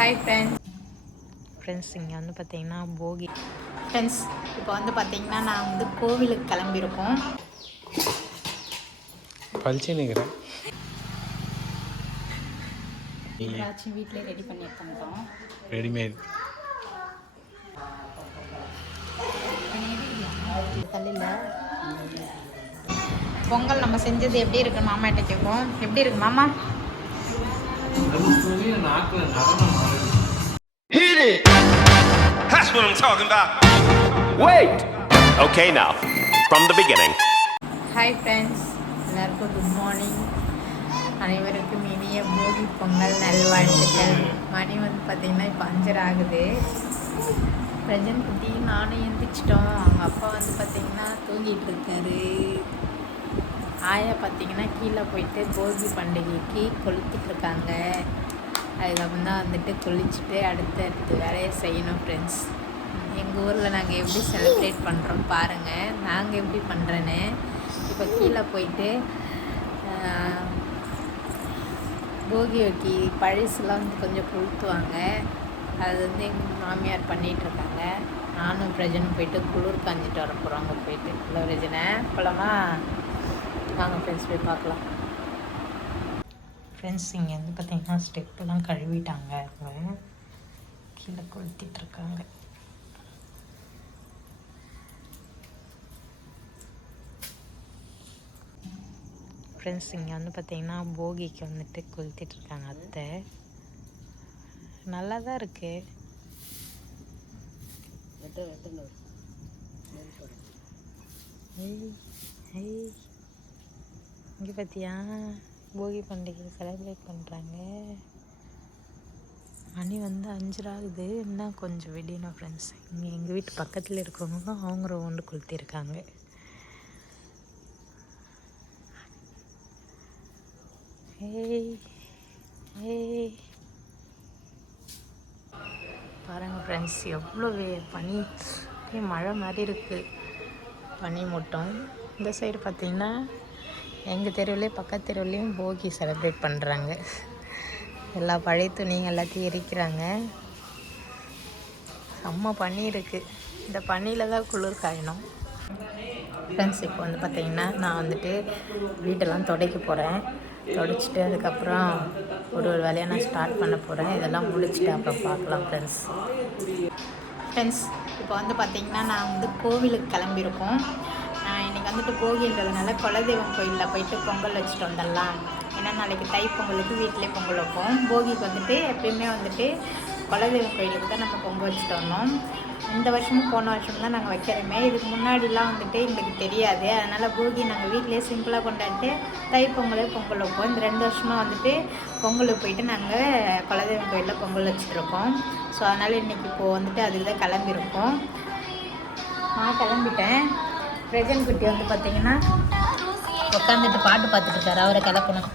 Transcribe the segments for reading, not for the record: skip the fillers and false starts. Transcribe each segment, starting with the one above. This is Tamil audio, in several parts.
ஹாய் ஃப்ரெண்ட்ஸ் இங்கே வந்து பார்த்தீங்கன்னா போகி ஃப்ரெண்ட்ஸ் இப்போ வந்து பார்த்தீங்கன்னா நான் வந்து கோவிலுக்கு கிளம்பியிருக்கோம். பழிச்சுன்னுக்கிறேன். ஏதாச்சும் வீட்டிலே ரெடி பண்ணி எடுத்துட்டோம். ரெடிமேட் தள்ளியில் பொங்கல் நம்ம செஞ்சது எப்படி இருக்கு மாமாட்ட கேட்போம். எப்படி இருக்கு மாமா? That's what I'm talking about. Wait. Okay, now from the beginning. Hi friends, எல்லாருக்கும் குட் மார்னிங். அனைவருக்கும் இனிய போகி பொங்கல் நல்வாழ்த்துக்கள். மணி வந்து பார்த்திங்கன்னா இப்போ 5:30 ஆகுது. பிரஜன் குட்டி நானும் எழுந்திரிச்சிட்டோம். அவங்க அப்பா வந்து பார்த்திங்கன்னா தூங்கிட்டு இருக்காரு. ஆயா பார்த்திங்கன்னா கீழே போயிட்டு போகி பண்டிகைக்கு கொளுத்திட்டுருக்காங்க. அதுக்கப்புறம் தான் வந்துட்டு குளிச்சுட்டு அடுத்த வேலையை செய்யணும். ஃப்ரெண்ட்ஸ், எங்கள் ஊரில் நாங்கள் எப்படி செலிப்ரேட் பண்ணுறோம் பாருங்கள். நாங்கள் எப்படி பண்ணுறேன்னு இப்போ கீழே போயிட்டு போகி வைக்கி பழசுலாம் வந்து கொஞ்சம் கொளுத்துவாங்க. அது வந்து எங்கள் மாமியார் பண்ணிகிட்ருக்காங்க. நானும் பிரஜனும் போயிட்டு குளிர் காஞ்சிட்டு வர போகிறோம். அங்கே போயிட்டு இல்லை பிரஜனை போலாமா? வாங்க ஃப்ரெண்ட்ஸ் போய் பார்க்கலாம். ஃப்ரெண்ட்ஸ் இங்கே வந்து பார்த்திங்கன்னா ஸ்டெப்பெல்லாம் கழுவிட்டாங்க. அவங்க கீழே கொளுத்திட்டுருக்காங்க. ஃப்ரெண்ட்ஸ் இங்கே வந்து பார்த்திங்கன்னா போகிக்கு வந்துட்டு கொளுத்திட்டுருக்காங்க அத்தை. நல்லா தான் இருக்குது. இங்கே பார்த்தியா போகி பண்டிகை செலிப்ரேட் பண்ணுறாங்க. மணி வந்து 5:30 ஆகுது. இன்னும் கொஞ்சம் வெடினா ஃப்ரெண்ட்ஸ். இங்கே எங்கள் வீட்டு பக்கத்தில் இருக்கிறவங்க அவங்க ரவுண்டு கொளுத்திருக்காங்க. பாருங்கள் ஃப்ரெண்ட்ஸ், எவ்வளோ பனி, மழை மாதிரி இருக்குது. பனி மூட்டம். இந்த சைடு பார்த்திங்கன்னா எங்கள் தெருவிலே பக்கத்து தெருவுலேயும் போகி செலிப்ரேட் பண்ணுறாங்க. எல்லா பழைய துணிங்க எல்லாத்தையும் எரிக்கிறாங்க. செம்ம பனி இருக்குது. இந்த பனியில் தான் குளிர் காயணும். ஃப்ரெண்ட்ஸ் இப்போ வந்து பார்த்திங்கன்னா நான் வந்துட்டு வீட்டெல்லாம் துடைக்க போகிறேன். துடைச்சிட்டு அதுக்கப்புறம் ஒரு வேலையாக நான் ஸ்டார்ட் பண்ண போகிறேன். இதெல்லாம் முடிச்சுட்டு அப்புறம் பார்க்கலாம். ஃப்ரெண்ட்ஸ் இப்போ வந்து பார்த்திங்கன்னா நான் வந்து கோவிலுக்கு கிளம்பியிருக்கோம். இன்றைக்கி வந்துட்டு போகின்றதுனால குலதெய்வம் கோயிலில் போயிட்டு பொங்கல் வச்சுட்டு வந்துடலாம். ஏன்னா நாளைக்கு தை பொங்கலுக்கு வீட்டிலே பொங்கல் வைப்போம். போகிக்கு வந்துட்டு எப்பயுமே வந்துட்டு குலதெய்வம் கோயிலுக்கு தான் நம்ம பொங்கல் வச்சுட்டு வந்தோம். இந்த வருஷமும் போன வருஷம் தான் நாங்கள் வைக்கிறோமே. இதுக்கு முன்னாடிலாம் வந்துட்டு எங்களுக்கு தெரியாது. அதனால் போகி நாங்கள் வீட்டிலே சிம்பிளாக கொண்டாடிட்டு தை பொங்கல் வைப்போம். இந்த 2 வருஷமாக வந்துட்டு பொங்கலுக்கு போயிட்டு நாங்கள் குலதெய்வம் கோயிலில் பொங்கல் வச்சுட்ருக்கோம். ஸோ அதனால் இன்றைக்கி இப்போது வந்துட்டு அதுக்கு தான் கிளம்பியிருக்கோம். நான் கிளம்பிட்டேன். பிரஜன் குட்டி வந்து பார்த்திங்கன்னா உட்காந்துட்டு பாட்டு பார்த்துட்டு இருக்காரு. அவரை கிளப்பணும்.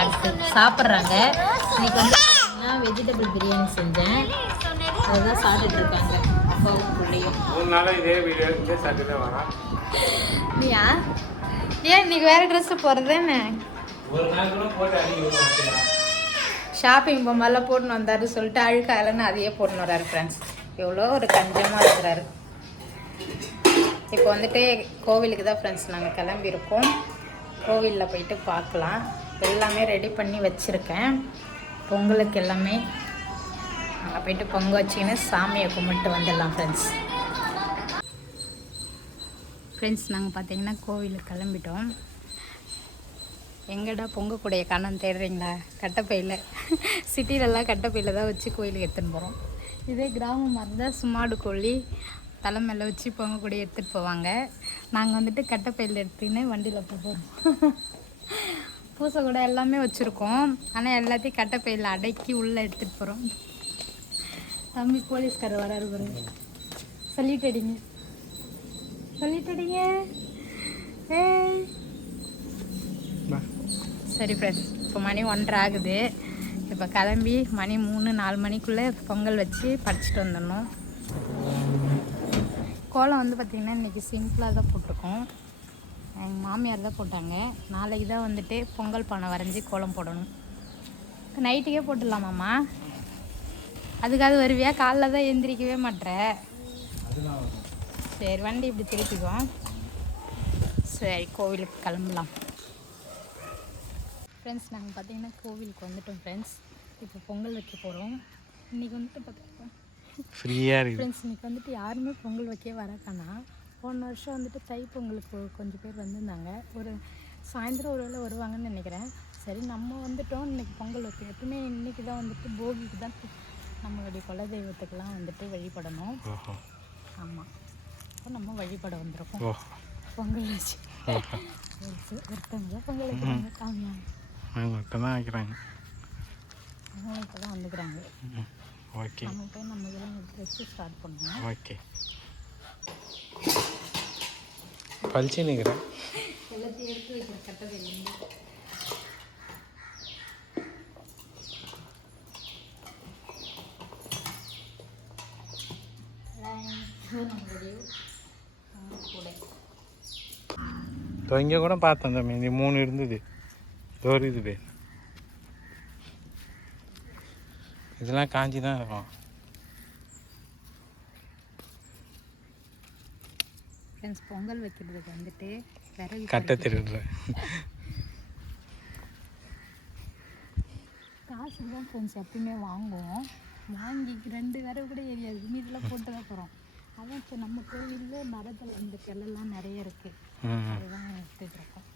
அடுத்து சாப்பிட்றாங்க. இன்றைக்கி வந்து பார்த்திங்கன்னா வெஜிடபிள் பிரியாணி செஞ்சேன். அதுதான் சாப்பிட்டுட்ருக்காங்க அப்பாவும் பிள்ளையும். நீயா ஏன் இன்றைக்கி வேறு ட்ரெஸ்ஸு போகிறதுன்னு ஷாப்பிங் போகும்போதெல்லாம் போட்டுன்னு வந்தார் சொல்லிட்டு அழுக்காகலன்னு அதையே போட்டுன்னு வர்றாரு. ஃப்ரெண்ட்ஸ், எவ்வளோ ஒரு கஞ்சமாக இருக்கிறாரு. இப்போ வந்துட்டு கோவிலுக்கு தான் ஃப்ரெண்ட்ஸ் நாங்கள் கிளம்பியிருக்கோம். கோவிலில் போயிட்டு பார்க்கலாம். எல்லாமே ரெடி பண்ணி வச்சுருக்கேன். பொங்கலுக்கு எல்லாமே அங்கே போயிட்டு பொங்கல் வச்சிக்கின்னு சாமியை கும்பிட்டு வந்துடலாம். ஃப்ரெண்ட்ஸ் நாங்கள் பார்த்தீங்கன்னா கோவிலுக்கு கிளம்பிட்டோம். எங்கடா பொங்கக்கூடிய காரணம் தேடுறீங்களா? கட்டைப்பையில் சிட்டிலெல்லாம் கட்டைப்பையில் தான் வச்சு கோயிலுக்கு எடுத்துன்னு போகிறோம். இதே கிராமமாக இருந்தால் சுமாடு கோழி தலைமையில் வச்சு பொங்கக்கூட எடுத்துகிட்டு போவாங்க. நாங்கள் வந்துட்டு கட்டைப்பையில் எடுத்துக்கின்னு வண்டியில் போகிறோம். பூசை கூட எல்லாமே வச்சுருக்கோம். ஆனால் எல்லாத்தையும் கட்டைப்பையில் அடக்கி உள்ளே எடுத்துகிட்டு போகிறோம். தம்பி போலீஸ்காரர் வராரு பாருங்க. சொல்லிட்டடிங்க சரி ஃப்ரெண்ட்ஸ், இப்போ மணி 1:30 ஆகுது. இப்போ கிளம்பி மணி 3-4 மணிக்குள்ளே பொங்கல் வச்சு படிச்சுட்டு வந்துடணும். கோலம் வந்து பார்த்திங்கன்னா இன்றைக்கி சிம்பிளாக தான் போட்டிருக்கோம். எங்கள் மாமியார் தான் போட்டாங்க. நாளைக்கு தான் வந்துட்டு பொங்கல் பானை வரைஞ்சி கோலம் போடணும். நைட்டுக்கே போட்டுடலாமாம்மா? அதுக்காக வருவியா? காலைல தான் எந்திரிக்கவே மாட்டேற. சரி வண்டி இப்படி திருப்பிக்குவோம். சரி கோவிலுக்கு கிளம்பலாம். ஃப்ரெண்ட்ஸ் நாங்கள் பார்த்தீங்கன்னா கோவிலுக்கு வந்துட்டோம் ஃப்ரெண்ட்ஸ். இப்போ பொங்கல் வைக்க போகிறோம். இன்றைக்கி வந்துட்டு பார்த்தீங்கன்னா ஃப்ரீயாக இருக்குது ஃப்ரெண்ட்ஸ் இன்றைக்கி வந்துட்டு யாருமே பொங்கல் வைக்க வரக்கானா. போன வருஷம் வந்துட்டு தை பொங்கலுக்கு கொஞ்சம் பேர் வந்திருந்தாங்க. ஒரு சாயந்தரம் ஒரு வேளை வருவாங்கன்னு நினைக்கிறேன். சரி நம்ம வந்துட்டோம் இன்றைக்கி பொங்கல் வைக்க. எப்பவுமே இன்றைக்கி தான் வந்துட்டு போகிக்கு தான் நம்மளுடைய குலதெய்வத்துக்கெல்லாம் வந்துட்டு வழிபடணும். ஆமாம், அப்போ நம்ம வழிபட வந்திருக்கோம் பொங்கல் வச்சு. ஒருத்தவங்க பொங்கல் வைக்கிறாங்க காமியாங்க. இப்போ தான் வைக்கிறாங்க. அவங்க இப்போ தான் வந்துக்கிறாங்க. ஓகே நம்ம போய் நம்ம இதெல்லாம் எடுத்து வச்சு ஸ்டார்ட் பண்ணுவோம். ஓகே பழிச்சு நிற்கிறேன். எல்லாத்தையும் எடுத்து வைக்கிற கட்டதில்லைங்க. இங்கே கூட பார்த்தேன் தம்பி, இந்த 3 இருந்தது. தோறு இது பேர் இதெல்லாம் காஞ்சி தான் இருக்கும். ஃப்ரெண்ட்ஸ் பொங்கல் வைக்கிறதுக்கு வந்துட்டு விறகு கட்டை திருடுறேன். காசு தான் ஃப்ரெண்ட்ஸ் எப்பயுமே வாங்குவோம். வாங்கி 2 விறகு கூட எரியாது. மீதெல்லாம் போட்டு தான் போகிறோம். அதான் இப்போ நம்ம கோவிலில் மரத்தில் இந்த கிளெல்லாம் நிறைய இருக்குது. அதுதான் எடுத்துகிட்டு இருக்கோம்.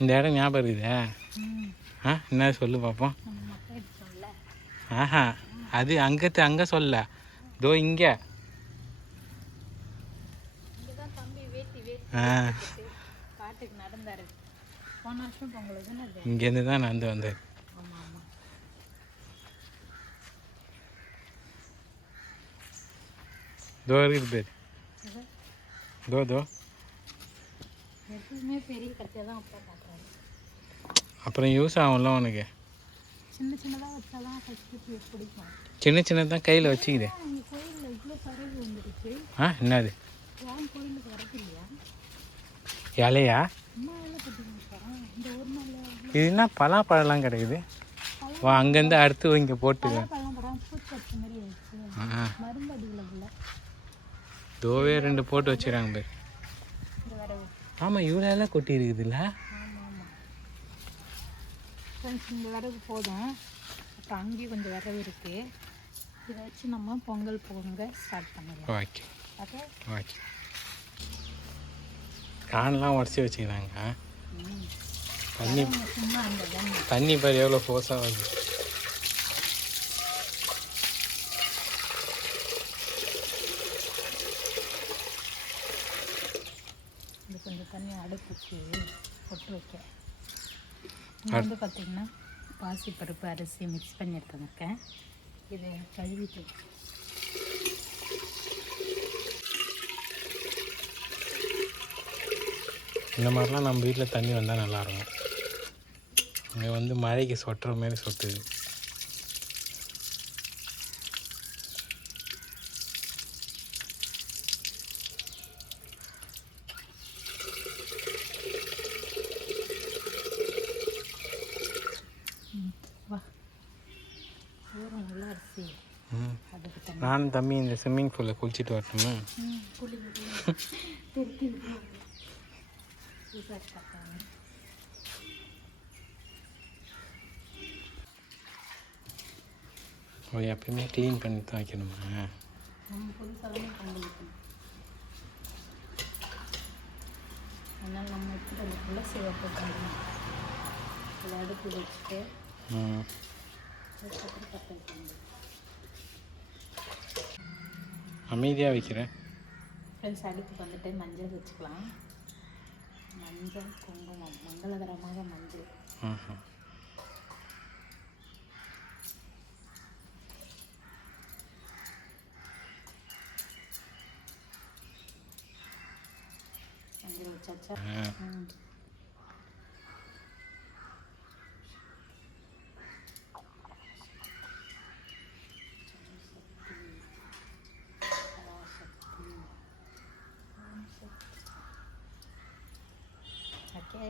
இந்த இடம் ஞாபகம் இருக்குதா? என்ன சொல்லு பார்ப்போம். நம்ம மக்கள் எடுத்தோம்ல. ஆஹா, அது அங்கே சொல்ல. தோ இங்கே இங்கதான் தம்பி வேட்டி காட்டுக்கு நடந்தாரு. போன வருஷம் பொங்கல் தானே அது. இங்கேருந்து தான் நடந்து வந்தேன். ஆமாம் ஆமாம். தோ இருக்குது பேர். தோ எப்பவுமே பெரிய கத்தியாக தான் அப்பா பார்க்குறாரு. அப்புறம் யூஸ் ஆகும்ல உனக்கு. சின்ன சின்னதாக வச்சாதான் ஃபஸ்ட்டு பிடிக்கும். சின்னதான் கையில் வச்சுக்கிது. எங்கள் கோயிலில் இவ்வளோ பறவை வந்துடுச்சு. என்னது என் கோயிலுக்கு வரது இல்லையா? இலையா? அம்மா எல்லாம் கட்டிருக்கோம். இந்த ஒரு நாள் இது என்ன பலாப்பழம்லாம் கிடைக்குது. அங்கேருந்து அறுத்து இங்கே போட்டுக்க. பழம் பூச்சத்து மாதிரி ஆயிடுச்சு. மருந்து அடிவில் இல்லை. தோவே 2 போட்டு வச்சுக்கிறாங்க பேர். இந்த வரவு. ஆமாம், இவ்வளோ எல்லாம் கொட்டி இருக்குதுல்ல. ஆமாம் ஆமாம் ஃப்ரெண்ட்ஸ், இந்த வரவு போதும். அப்புறம் அங்கேயும் கொஞ்சம் வரவு இருக்குது. இதை வச்சு நம்ம பொங்கல் ஸ்டார்ட் பண்ணலாம். Okay okay okay. கான்லாம் உடச்சி வச்சுக்கிறாங்க. தண்ணி சும்மா அந்த தண்ணி பாரு எவ்வளோ ஃபோர்ஸாக வருது. இது கொஞ்சம் தண்ணி அடுப்புக்கு பொட்டு வைக்க. இது வந்து பார்த்திங்கன்னா பாசிப்பருப்பு அரிசி மிக்ஸ் பண்ணி எடுத்துருக்கேன். இதை கழுவிட்டு இந்த மாதிரிலாம் நம்ம வீட்டில் தண்ணி வந்தால் நல்லாயிருக்கும். இங்கே வந்து மழைக்கு சொட்டுற மாரி சொட்டுது. வா ஊரம் நல்லா அரிசி அதுக்கு தண்ணி நானும் தம்பி இந்த ஸ்விம்மிங் பூலில் குளிச்சுட்டு வரட்டுமா? ஓ, எப்பயுமே க்ளீன் பண்ணி தான் வைக்கணுமா? நம்ம புதுசாகவே பொங்கலிக்கணும். அதனால் நம்ம எடுத்துகிட்டு அதுக்குள்ளே சிவப்பு பண்ணணும். இதை அடுப்பு வச்சுட்டு அதுக்கப்புறம் பற்ற வைக்கணும். அமைதியாக வைக்கிறேன். ஃப்ரெண்ட்ஸ் அடுப்புக்கு வந்துட்டு மஞ்சள் வச்சுக்கலாம். மஞ்சள் குங்குமம், மங்களகரமாக மஞ்சள். மஞ்சள் வச்சாச்சா? ஓகே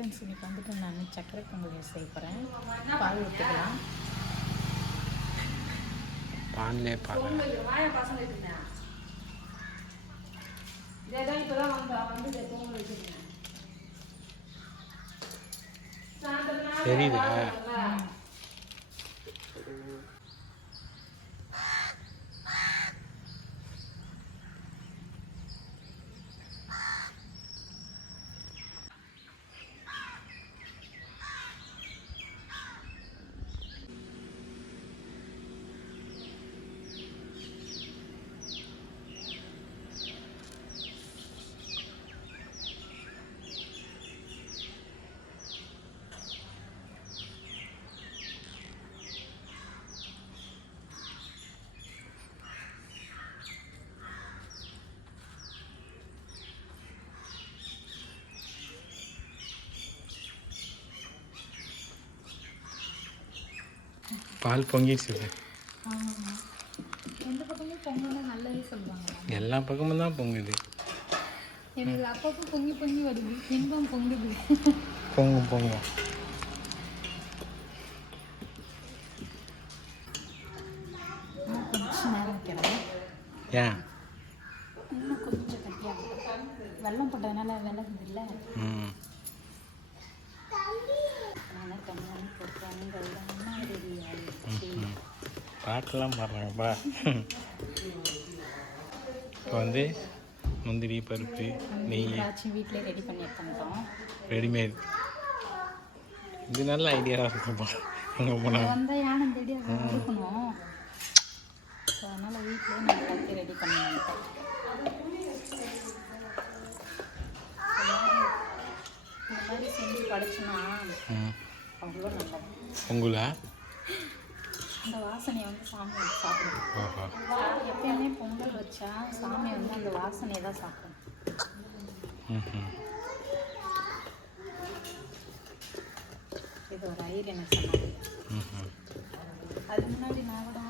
ஃப்ரெண்ட்ஸ் இன்னைக்கு வந்துட்டு நான் சக்கரை பொங்கல் செய்ய போகிறேன். பால் ஊற்றிக்கலாம். பால்லே பால் தெரியுதா? பால் பொங்கிடுச்சு. எந்த பக்கமும் பொங்கல்னா நல்லதே சொல்லுவாங்க. எல்லா பக்கமும் தான் பொங்குது. எனக்கு அப்பப்போ பொங்கி பொங்கி வருது. இன்பம் பொங்குது. பொங்கும் பொங்கும். கொஞ்சம் நேரம் வைக்கிறேன். ஏன்? இன்னும் கொஞ்சம் கட்டியாக வெள்ளம் போட்டதுனால விளக்குது இல்லை. பாட்டெல்லாம் பாடுறாங்கப்பா. இப்போ வந்து முந்திரி பருப்பு நெய் வீட்டிலே ரெடி பண்ணி எடுத்துட்டோம். ரெடிமேட். இது நல்ல ஐடியாவாக இருக்குப்பா. அங்கே போனால் வந்தால் யானை தேடி அதை கொடுக்கணும். ஸோ அதனால் வீட்டிலே நான் கட்டி ரெடி பண்ணி வந்துட்டேன். இந்த மாதிரி செஞ்சு படிச்சோன்னா அவ்வளோ நல்லது. பொங்கலா? அந்த வாசனையை வந்து சாமி வந்து சாப்பிடும். எப்பயுமே பொங்கல் வச்சா சாமி வந்து அந்த வாசனையை தான் சாப்பிடும். இது ஒரு ஐயர் எனக்கு சொன்னாங்க. அதுக்கு முன்னாடி நான் கூட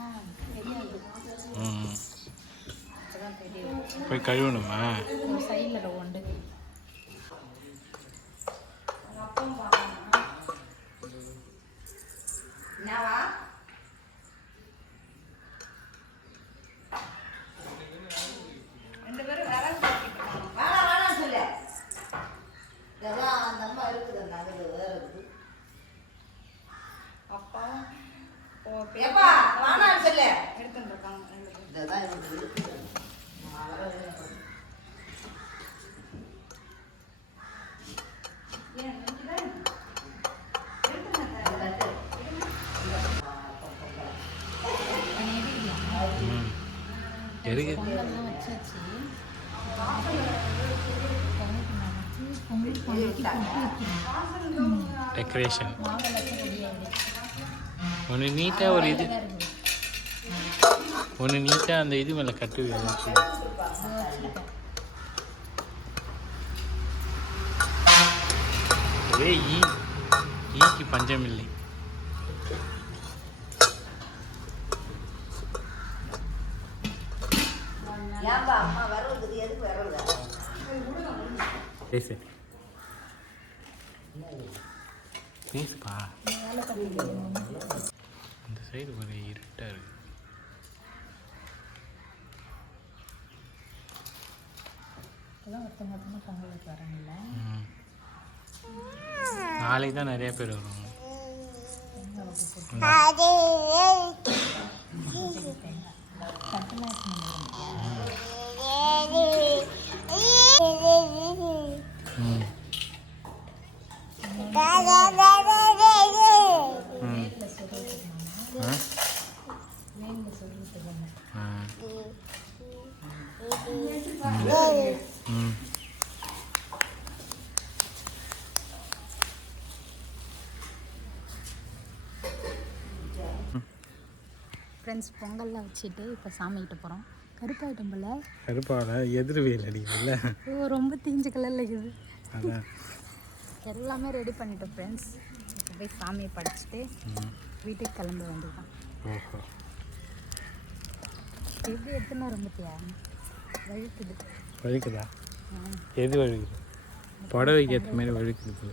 தெரியாது. அப்போதான் தெரியும். போய் கழுவணுமா? சைடில் ஒன்று பொங்கல்லாம் வச்சாச்சு. டெக்கரேஷன் ஒன்று நீட்டாக ஒரு இது ஒன்று நீட்டாக அந்த இது மேலே கட்டு வச்சு ஒரே ஈக்கு பஞ்சம் இல்லை. பேசுப்பா. அந்த சைடு ஒரு இருட்டா இருக்கு. பொங்கல் வச்சு வராங்கல்ல. நாளைக்கு தான் நிறைய பேர் வருவாங்க. ஃப்ரெண்ட்ஸ் பொங்கல்லாம் வச்சுட்டு இப்போ சாமிக்கிட்ட போகிறோம். கருப்பாயிட்டம் போல. கருப்பாவில் எதிர்வேல் அடிக்கல. ரொம்ப தீஞ்ச கலரில் இருக்குது. அதான் எல்லாமே ரெடி பண்ணிட்டோம் ஃப்ரெண்ட்ஸ். இப்போ போய் சாமியை படிச்சுட்டு வீட்டுக்கு கிளம்ப வேண்டியதான். ஓஹோ, எப்படி எடுத்துன்னு வர பற்றியா? வழுக்குது. வழுக்குதா? எது வழுக்குது? புடவைக்கு ஏற்ற மாதிரி வழுக்குது.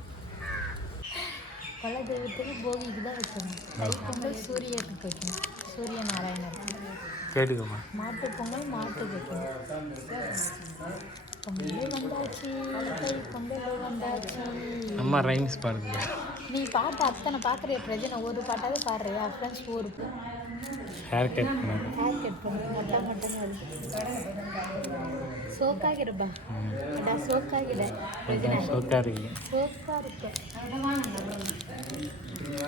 குலதெய்வத்துக்கு போகிக்கு தான் வைக்கணும். தைப்பொங்கல் சூரியனுக்கு வைக்கணும், சூரிய நாராயணருக்கு. கேட்டுக்கோமா. மாட்டு பொங்கல் மாட்டுக்கு வைக்கணும். பொங்கல் வந்தாச்சு, தை பொங்கல் வந்தாச்சு. அம்மா ரைம்ஸ் பாருங்க. நீ பாட்டு அத்தனை பார்க்குறிய பிரச்சனை, ஒரு பாட்டாவது பாடுறியா? ஃப்ரெண்ட்ஸ் ஊருக்கு ஹேர் கட் பண்ணுங்க. ஹேர் கட் பண்ணுங்க, மொட்டை மொட்டை சோக்காகிருப்பா. அதான் சோக்காகிட பிரச்சனை, சோக்கா இருக்கு. சோக்கா இருக்கு.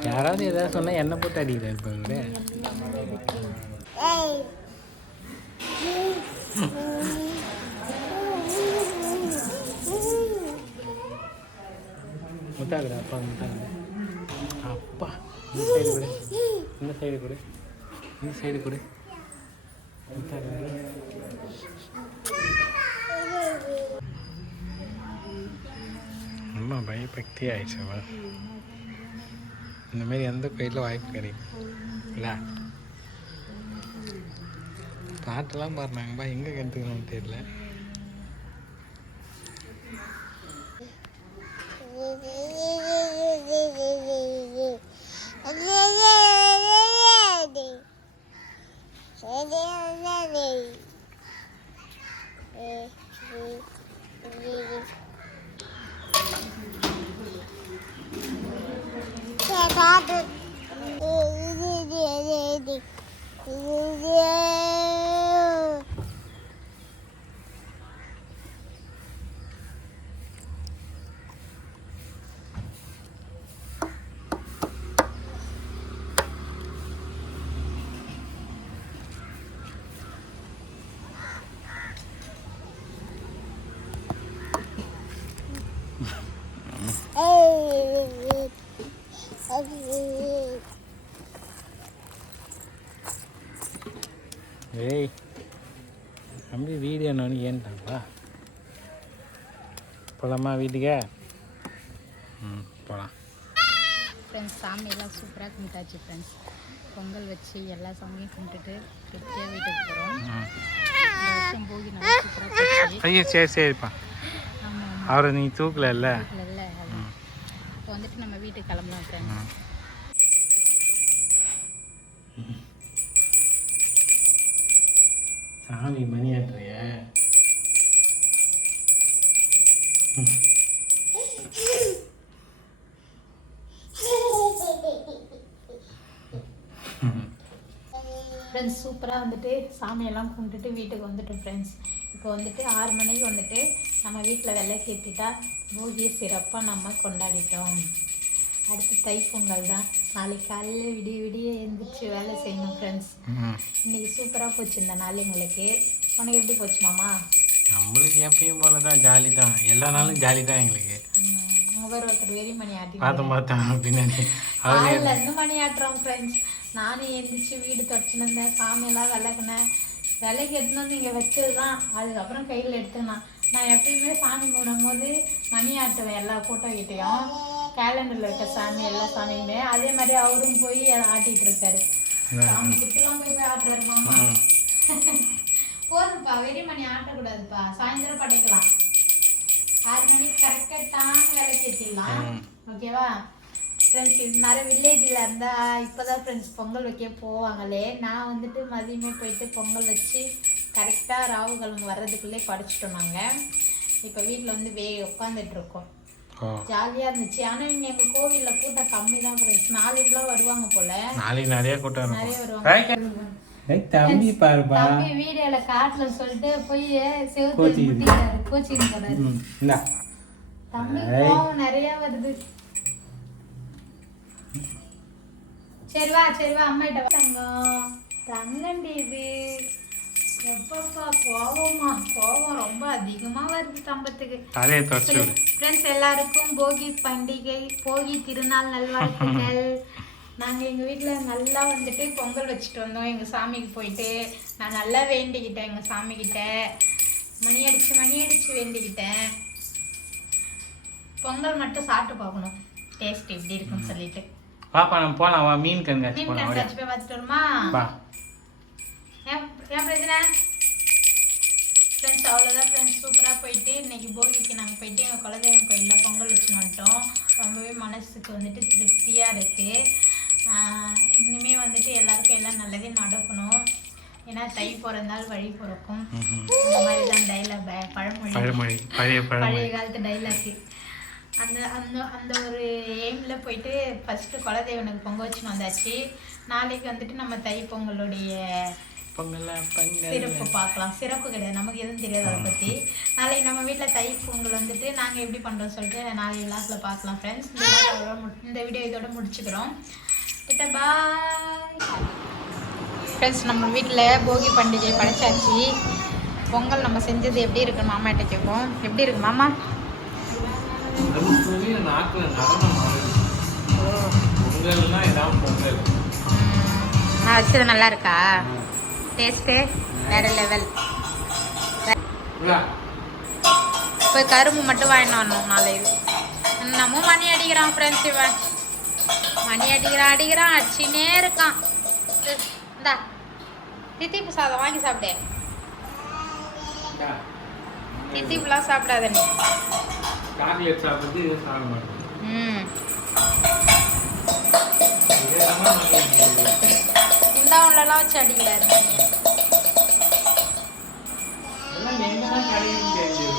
யாராவது ஏதாவது சொன்னால் எண்ணெய் போட்டு அடிக்கிறேன் இப்போ முட்டாக்குடா அப்பா, முட்டாக்குடா அப்பா. இந்த சைடு கொடு, இந்த சைடு கொடு, இந்த சைடு கொடு. முட்டாக்குடா. அம்மா பயபக்தி ஆயிடுச்சுவா. இந்தமாரி எந்த கோயிலில் வாய்ப்பு கிடைக்கும் இல்லை? பாட்டெல்லாம் பாடுறாங்கப்பா, எங்கே கற்றுக்கணும்னு தெரியல. ஏய் தம்பி, வீடியோ நான் ஏன்ட்டாப்பா. போகலாமா வீட்டுக்கு? போகலாம். ஃப்ரெண்ட்ஸ் சாமியெல்லாம் சூப்பராக கும்பிட்டாச்சு ஃப்ரெண்ட்ஸ். பொங்கல் வச்சு எல்லா சாமியும் கும்பிட்டுட்டு திருப்தியாக வீட்டுக்கு போகிறோம். இந்த வருஷம் போகி நல்லா சூப்பராக போச்சு. ஐயோ சரி சரிப்பா. ஆமாம் அவரை நீ தூக்கல இல்லை? இல்லை. இப்போ வந்துட்டு நம்ம வீட்டுக்கு கிளம்பலாம் ஃப்ரெண்ட்ஸ். சாமி மணி ஆட்டுறிய? ஃப்ரெண்ட்ஸ் சூப்பராக வந்துட்டு சாமியெல்லாம் கும்பிட்டுட்டு வீட்டுக்கு வந்துட்டோம் ஃப்ரெண்ட்ஸ். இப்போ வந்துட்டு 6 மணிக்கு வந்துட்டு நம்ம வீட்டில் விளக்கேற்றிட்டா போகியை சிறப்பாக நம்ம கொண்டாடிட்டோம். அடுத்து தைப்பொங்கல் தான். நாளைக்கு காலையில் விடிய எழுந்திரிச்சு வேலை செய்யணும் ஃப்ரெண்ட்ஸ். இன்றைக்கி சூப்பராக போச்சு இந்த நாள் எங்களுக்கு. உனக்கு எப்படி போச்சு மாமா? நம்மளுக்கு எப்பயும் போல தான், ஜாலி தான். எல்லா நாளும் ஜாலி தான் எங்களுக்கு. ஒருத்தர் வெறி மணி ஆட்டி பார்த்தேன் பின்னாடி காலையில் 2 மணி ஆட்டுறோம் ஃப்ரெண்ட்ஸ். நானும் எழுந்திரிச்சு வீடு தொடச்சுன்னு இருந்தேன், சாமியெல்லாம் விளக்குனேன். விலைக்கு எடுத்துன்னு வந்து இங்கே வச்சது தான். அதுக்கப்புறம் கையில் எடுத்துக்கலாம். நான் எப்பயுமே சாமி கும்பிடும் போது மணி ஆட்டுவேன் எல்லா ஃபோட்டோ கிட்டையும். கேலண்டரில் இருக்க சாமி எல்லா சாமியுமே அதே மாதிரி அவரும் போய் ஆட்டிகிட்டு இருக்காரு. சாமி கிட்டலாம் போய் ஆட்டுறாரு மாமா. போதும்ப்பா, வெறி மணி ஆட்டக்கூடாதுப்பா, சாயந்தரம் படைக்கலாம். 6 மணிக்கு கரெக்டாக விலைக்கு ஏற்றிடலாம். ஓகேவா ஃப்ரெண்ட்ஸ்? இது நிறைய வில்லேஜில் இருந்தால் இப்போ தான் ஃப்ரெண்ட்ஸ் பொங்கல் வைக்க போவாங்களே. நான் வந்துட்டு மதியமே போயிட்டு பொங்கல் வச்சு கரெக்டாக ராவுகிழமை வர்றதுக்குள்ளே படைச்சிட்டோம். நாங்கள் இப்போ வீட்டில் வந்து உட்காந்துட்ருக்கோம். ஜாலியாக இருந்துச்சு. ஆனால் இங்கே எங்கள் கோவிலில் கூட்டம் கம்மி தான் ஃப்ரெண்ட்ஸ். நாளைக்குலாம் வருவாங்க போல். நாளைக்கு நிறைய கூட்டம் நிறைய வருவாங்க. தம்பி பாருப்பா, தம்பி வீடியோவில் காட்டில் சொல்லிட்டு போய் செவுத்து கோச்சிங் போறாரு. தம்பி கோவம் நிறைய வருது. சரி வா அம்மாட்ட தங்கம். தங்கண்டி இது எப்பப்பா கோவம் ரொம்ப அதிகமா வருது தம்பத்துக்கு. ஃப்ரெண்ட்ஸ் எல்லாருக்கும் போகி பண்டிகை, போகி திருநாள் நல்வாழ்த்துக்கள். நாங்கள் எங்கள் வீட்டில் நல்லா வந்துட்டு பொங்கல் வச்சுட்டு வந்தோம். எங்கள் சாமிக்கு போயிட்டு நான் நல்லா வேண்டிக்கிட்டேன். எங்கள் சாமிக்கிட்ட மணி அடிச்சு வேண்டிக்கிட்டேன். பொங்கல் மட்டும் சாப்பிட்டு பார்க்கணும் டேஸ்ட் எப்படி இருக்குன்னு சொல்லிட்டு. பாப்பா நம்ம போலாம், மீன் கண்காட்சி போய் பார்த்துட்டு வருமா? ஏன் பிரச்சனை ஃப்ரெண்ட்ஸ்? அவ்வளோதான் ஃப்ரெண்ட்ஸ். சூப்பராக போயிட்டு இன்னைக்கு போகிக்கு நாங்கள் போயிட்டு எங்கள் குலதெய்வம் கோயிலில் பொங்கல் வச்சுன்னு வந்துட்டோம். ரொம்பவே மனசு மனசுக்கு வந்துட்டு திருப்தியாக இருக்குது. இன்னுமே வந்துட்டு எல்லாருக்கும் எல்லாம் நல்லதே நடக்கணும். ஏன்னா தை பிறந்தால் வழி பிறக்கும், அந்த மாதிரி தான் டைலாக், பழமொழி, பழைய காலத்து டைலாக்கு. அந்த அந்த அந்த ஒரு எய்மில் போயிட்டு ஃபஸ்ட்டு குலதெய்வனுக்கு பொங்க வச்சுன்னு வந்தாச்சு. நாளைக்கு வந்துட்டு நம்ம தை பொங்கலுடைய சிறப்பு பார்க்கலாம். சிறப்பு கிடையாது, நமக்கு எதுவும் தெரியாது அதை பற்றி. நாளைக்கு நம்ம வீட்டில் தை பொங்கல் வந்துட்டு நாங்கள் எப்படி பண்ணுறோம் சொல்லிட்டு நாளைக்கு விளாக்கில் பார்க்கலாம் ஃப்ரெண்ட்ஸ். இந்த வீடியோ இதோட முடிச்சுக்கிறோம். Bye friends. நம்ம வீட்டில் போகி பண்டிகை படைச்சாச்சு. பொங்கல் நம்ம செஞ்சது எப்படி இருக்குன்னு மாமாட்ட கேட்போம். எப்படி இருக்கு மாமா? நான் வச்சது நல்லா இருக்கா? டேஸ்ட்டு வேற லெவல். போய் கரும்பு மட்டும் வாங்கிட்டு வரணும் நாளைக்கு. நம்ம மணி அடிக்கிறான் ஃப்ரெண்ட்ஸ். இவன் மணி அடிக்கிறான் அடிச்சுனே இருக்கான். இந்தா தித்திப்பு சாதம் வாங்கி சாப்பிடு. தித்திப்புலாம் சாப்பிடாத நீ. சாக்லேட் சாப்பிட்டு சாப்பிட மாட்டேன். இந்த உள்ளலாம் வச்சு அடிக்கிறாரு. எல்லாம் எங்கதான் கிடைக்கும்